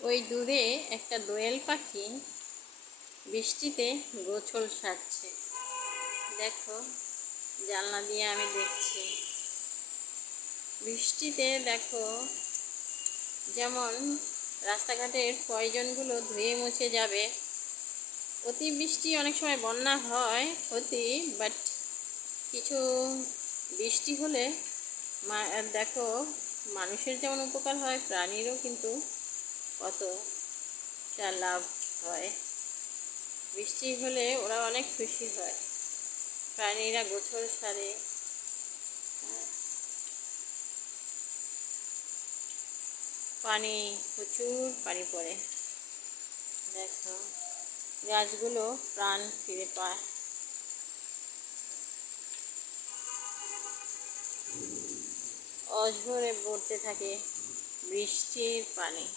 ওই দূরে একটা দোয়েল পাখি বৃষ্টিতে গোছল সারছে। দেখো, জানলা দিয়ে আমি দেখছি। বৃষ্টিতে দেখো, যেমন রাস্তাঘাটের প্রয়োজনগুলো ধুয়ে মুছে যাবে। অতি বৃষ্টি অনেক সময় বন্যা হয় ক্ষতি বাট কিছু বৃষ্টি হলে দেখো, মানুষের যেমন উপকার হয়, প্রাণীরও কিন্তু কতটা লাভ হয়। বৃষ্টি হলে ওরা অনেক খুশি হয়। প্রাণীরা গোছল সারে। পানি, প্রচুর পানি পড়ে। দেখো, গাছগুলো প্রাণ ফিরে পায়। অঝরে পড়তে থাকে বৃষ্টির পানি।